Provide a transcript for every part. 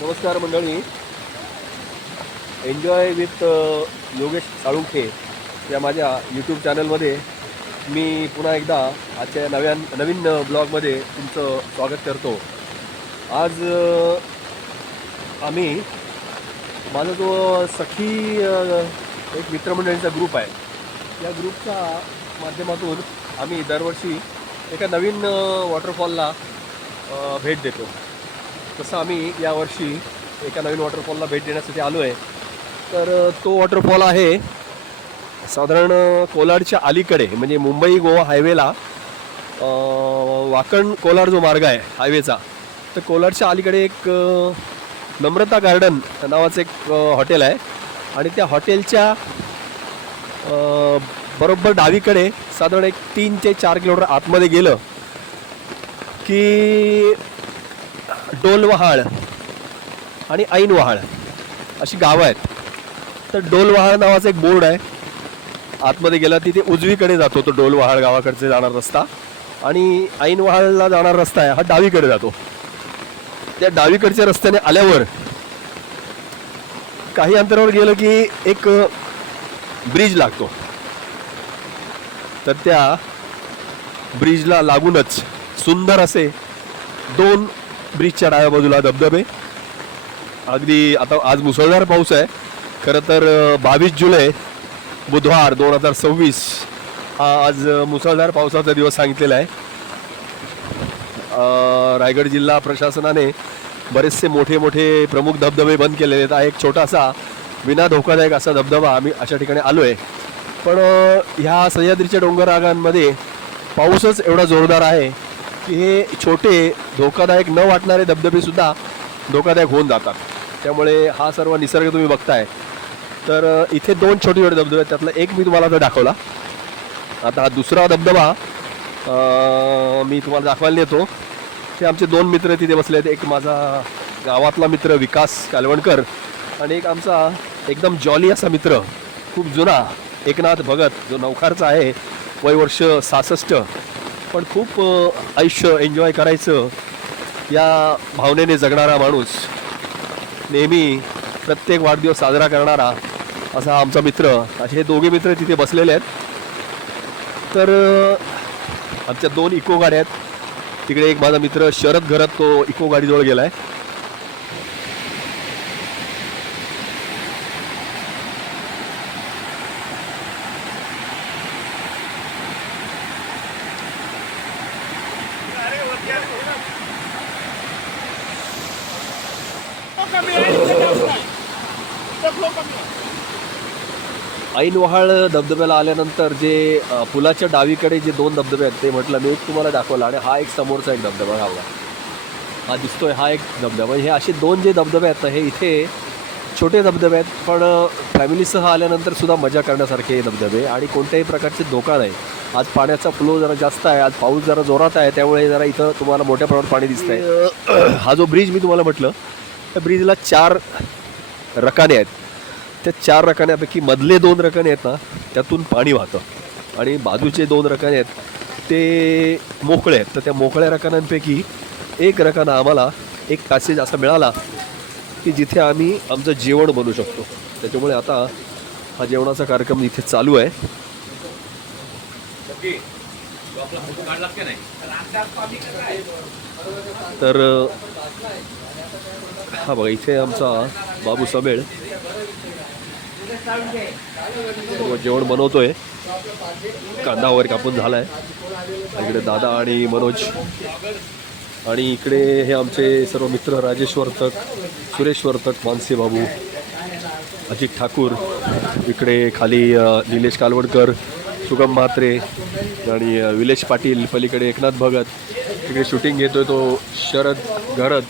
नमस्कार मंडळी. Enjoy with Yogesh Salunkhe या माझ्या यूट्यूब चॅनलमध्ये मी पुन्हा एकदा आजच्या नवीन ब्लॉगमध्ये तुमचं स्वागत करतो. आज आम्ही माझा जो सखी एक मित्रमंडळींचा ग्रुप आहे, या ग्रुपच्या माध्यमातून आम्ही दरवर्षी एका नवीन वॉटरफॉलला भेट देतो. तसं आम्ही यावर्षी एका नवीन वॉटरफॉलला भेट देण्यासाठी आलो आहे. तर तो वॉटरफॉल आहे साधारण कोलाडच्या अलीकडे, म्हणजे मुंबई गोवा हायवेला वाकण कोलाड जो मार्ग आहे हायवेचा, तर कोलाडच्या अलीकडे एक नम्रता गार्डन नावाचं एक हॉटेल आहे. आणि त्या हॉटेलच्या बरोबर डावीकडे साधारण एक 3 ते 4 किलोमीटर आतमध्ये गेलं की डोलवहाळ आणि ऐनवहाळ अशी गावं आहेत. तर डोलवहाळ नावाचा एक बोर्ड आहे, आतमध्ये गेला तिथे उजवीकडे जातो तो डोलवहाळ गावाकडचे जाणार रस्ता, आणि ऐनवहाळला जाणार रस्ता आहे हा डावीकडे जातो. त्या डावीकडच्या रस्त्याने आल्यावर काही अंतरावर गेलं की एक ब्रिज लागतो. तर त्या ब्रिजला लागूनच सुंदर असे 2 ब्रिजच्या डाव्या बाजूला धबधबे. अगदी आता आज मुसळधार पाऊस आहे. खरं तर 22 जुलै बुधवार 2026 हा आज मुसळधार पावसाचा दिवस सांगितलेला आहे. रायगड जिल्हा प्रशासनाने बरेचसे मोठे प्रमुख धबधबे बंद केलेले आहेत. हा एक छोटासा विना धोकादायक असा धबधबा आम्ही अशा ठिकाणी आलो आहे. पण ह्या सह्याद्रीच्या डोंगर रागांमध्ये पाऊसच एवढा जोरदार आहे की हे छोटे धोकादायक न वाटणारे धबधबेसुद्धा धोकादायक होऊन जातात. त्यामुळे हा सर्व निसर्ग तुम्ही बघताय. तर इथे 2 छोटे धबधबे आहेत, त्यातला एक मी तुम्हाला तर दाखवला. आता हा दुसरा धबधबा मी तुम्हाला दाखवायला नेतो. ते आमचे 2 मित्र तिथे बसले आहेत. एक माझा गावातला मित्र विकास कालवणकर आणि एक आमचा एकदम जॉली असा मित्र, खूप जुना, एकनाथ भगत, जो नवखारचा आहे, वय वर्ष 66, पण खूप आयुष्य एन्जॉय करायचं या भावनेने जगणारा माणूस, नेहमी प्रत्येक वाढदिवस साजरा करणारा असा आमचा मित्र. असे हे दोघे मित्र तिथे बसलेले आहेत. तर आमच्या 2 इको गाड्या आहेत. तिकडे एक माझा मित्र शरद घरत, तो इको गाडीजवळ गेला आहे. ऐनवहाळ धबधब्याला आल्यानंतर जे पुलाच्या डावीकडे जे 2 धबधबे आहेत ते म्हटलं मी तुम्हाला दाखवलं. आणि हा एक समोरचा एक धबधबा हा दिसतोय, हा एक धबधबा. हे असे 2 जे धबधबे आहेत हे इथे छोटे धबधबे आहेत, पण फॅमिलीसह आल्यानंतर सुद्धा मजा करण्यासारखे हे धबधबे, आणि कोणत्याही प्रकारचे धोका नाही. आज पाण्याचा फ्लो जरा जास्त आहे, आज पाऊस जरा जोरात आहे, त्यामुळे जरा इथं तुम्हाला मोठ्या प्रमाणात पाणी दिसत आहे. हा जो ब्रिज मी तुम्हाला म्हटलं, त्या ब्रिजला 4 रकाने आहेत. त्या 4 रकान्यापैकी मधले 2 रकाने आहेत ना, त्यातून पाणी वाहतं, आणि बाजूचे 2 रकाने आहेत ते मोकळे आहेत. तर त्या मोकळ्या रकान्यांपैकी एक रकाना आम्हाला एक पॅसेज असा मिळाला की जिथे आम्ही आमचं जेवण बनवू शकतो. त्याच्यामुळे आता हा जेवणाचा कार्यक्रम इथे चालू आहे. तर हा बघा, इथे आमचा बाबू समेळ जेवण बनवतोय. कांदा वगैरे कापून झालाय. इकडे दादा आणि मनोज, आणि इकडे हे आमचे सर्व मित्र राजेश वर्तक, सुरेश वर्तक, मानसे बाबू, अजित ठाकूर, इकडे खाली निलेश कालवणकर, सुगम म्हात्रे आणि विलेश पाटील, पलीकडे एकनाथ भगत, इकडे शूटिंग घेतोय तो शरद घरत.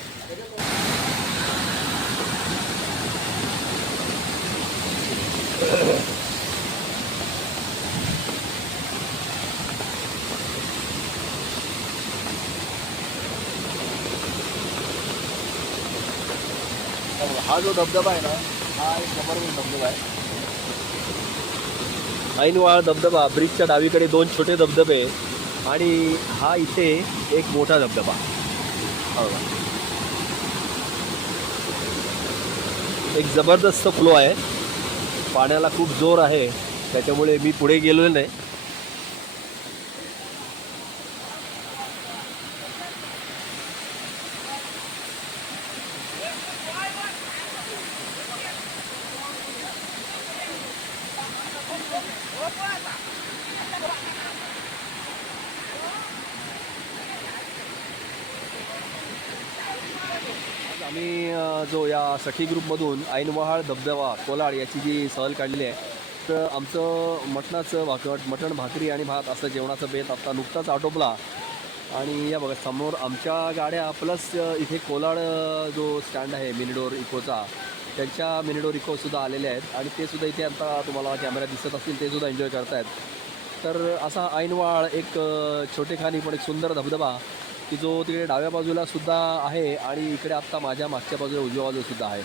हा जो धबधबा आहे ना, हा एक जबरदस्त धबधबा आहे. ऐनवहाळ धबधबा, ब्रिजच्या डावीकडे 2 छोटे धबधबे आणि हा इथे एक मोठा धबधबा. एक जबरदस्त फ्लो आहे, पाण्याला खूप जोर आहे, त्याच्यामुळे मी पुढे गेलो नाही. आम्ही जो या सखी ग्रुपमधून ऐनवहाळ धबधबा कोलाड याची जी सहल काढलेली आहे, तर आमचं मटण भाकरी आणि भात असं जेवणाचं बेत आत्ता नुकताच आटोपला. आणि या बघा समोर आमच्या गाड्या प्लस इथे कोलाड जो स्टँड आहे मिनिडोर इकोचा, त्यांच्या मिनिडोर इकोसुद्धा आलेले आहेत आणि ते सुद्धा इथे आता तुम्हाला कॅमेरा दिसत असतील, ते सुद्धा एन्जॉय करतायत. तर असा ऐनवाळ एक छोटेखानी पण एक सुंदर धबधबा की जो तिकडे डाव्या बाजूला सुद्धा आहे आणि इकडे आत्ता माझ्या मागच्या बाजूला उजव्या बाजूसुद्धा आहे.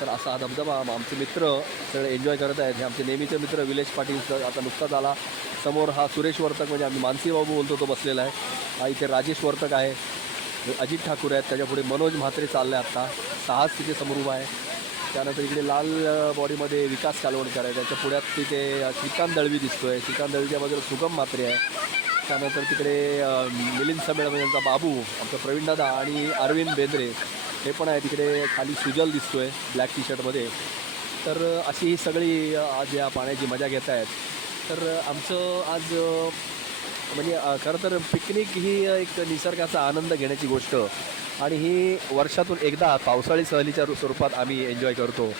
तर असा हा धबधबा आमचे मित्र सगळे एन्जॉय करत आहेत. हे आमचे नेहमीचे मित्र विलेश पाटील आता नुकताच आला. समोर हा सुरेश वर्तक म्हणजे आम्ही मानसी बाबू बोलतो तो बसलेला आहे. हा इथे राजेश वर्तक आहे, अजित ठाकूर आहेत, त्याच्यापुढे मनोज म्हात्रे चालले आत्ता, साहस तिथे समोर उभा आहे. त्यानंतर इकडे लाल बॉडीमध्ये विकास कालवणकर आहे, त्याच्या पुढ्यात तिथे श्रीकांत दळवी दिसतो आहे, श्रीकांत दळवीच्या बाजूला सुगम म्हात्रे आहे. त्यानंतर तिकडे मिलिंद समेळ म्हणजे त्यांचा बाबू आमचा प्रवीणदादा आणि अरविंद बेंद्रे हे पण आहे. तिकडे खाली सुजल दिसतो आहे ब्लॅक टी शर्टमध्ये. तर अशी ही सगळी आज या पाण्याची मजा घेत आहेत. तर आमचं आज म्हणजे खरं तर पिकनिक ही एक निसर्गाचा आनंद घेण्याची गोष्ट आणि ही वर्षातून एकदा पावसाळी सहलीच्या स्वरूपात आम्ही एन्जॉय करतो.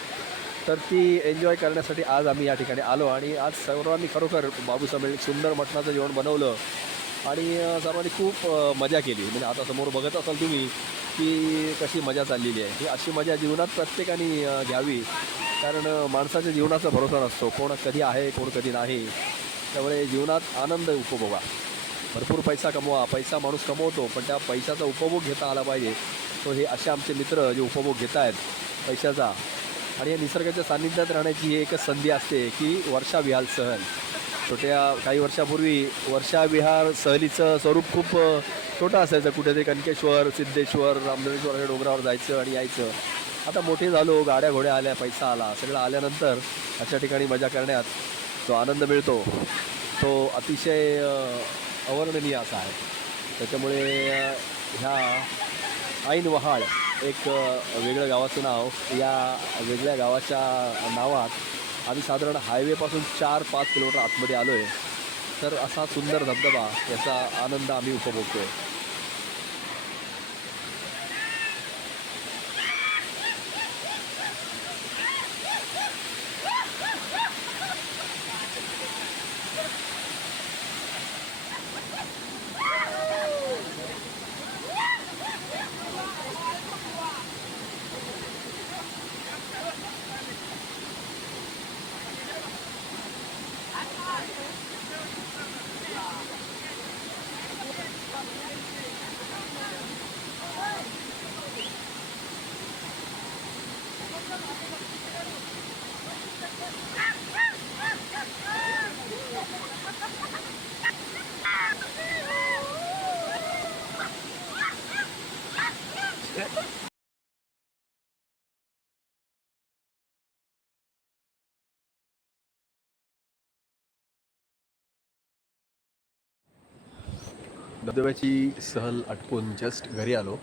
तर ती एन्जॉय करण्यासाठी आज आम्ही या ठिकाणी आलो आणि आज सर्वांनी खरोखर बाबू समेळ सुंदर मटणाचं जेवण बनवलं आणि सर्वांनी खूप मजा केली. म्हणजे आता समोर बघत असाल तुम्ही की कशी मजा चाललेली आहे. ही अशी मजा जीवनात प्रत्येकाने घ्यावी, कारण माणसाच्या जीवनाचा भरोसा नसतो, कोण कधी आहे कोण कधी नाही. त्यामुळे जीवनात आनंद उपभोगा. भरपूर पैसा कमवा, पैसा माणूस कमवतो, पण त्या पैशाचा उपभोग घेता आला पाहिजे. तो हे असे आमचे मित्र जे उपभोग घेत आहेत पैशाचा आणि या निसर्गाच्या सान्निध्यात राहण्याची ही एकच संधी असते की वर्षाविहार सहल. काही वर्षापूर्वी वर्षाविहार सहलीचं स्वरूप खूप छोटं असायचं. कुठेतरी कणकेश्वर, सिद्धेश्वर, रामदेवेश्वर या डोंगरावर जायचं आणि यायचं. आता मोठे झालो, गाड्या घोड्या आल्या, पैसा आला, सगळं आल्यानंतर अशा ठिकाणी मजा करण्यात जो आनंद मिळतो तो अतिशय अवर्णनीय असा आहे. त्याच्यामुळे ह्या ऐनवहाळ एक वेगळं गावाचं नाव, या वेगळ्या गावाच्या नावात आम्ही साधारण हायवेपासून 4-5 किलोमीटर आतमध्ये आलो आहे. तर असा सुंदर धबधबा याचा आनंद आम्ही उपभोगतो आहे. धबधब्याची सहल आटपून जस्ट घरी आलो.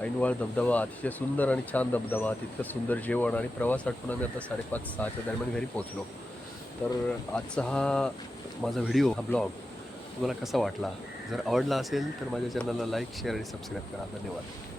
ऐनवाळ धबधबा अतिशय सुंदर आणि छान धबधबा, तितकं सुंदर जेवण आणि प्रवास आटपून आम्ही आता 5:30-6च्या दरम्यान घरी पोहोचलो. तर आजचा हा माझा व्हिडिओ, हा ब्लॉग तुम्हाला कसा वाटला? जर आवडला असेल तर माझ्या चॅनलला लाईक, शेअर आणि सबस्क्राईब करा. धन्यवाद.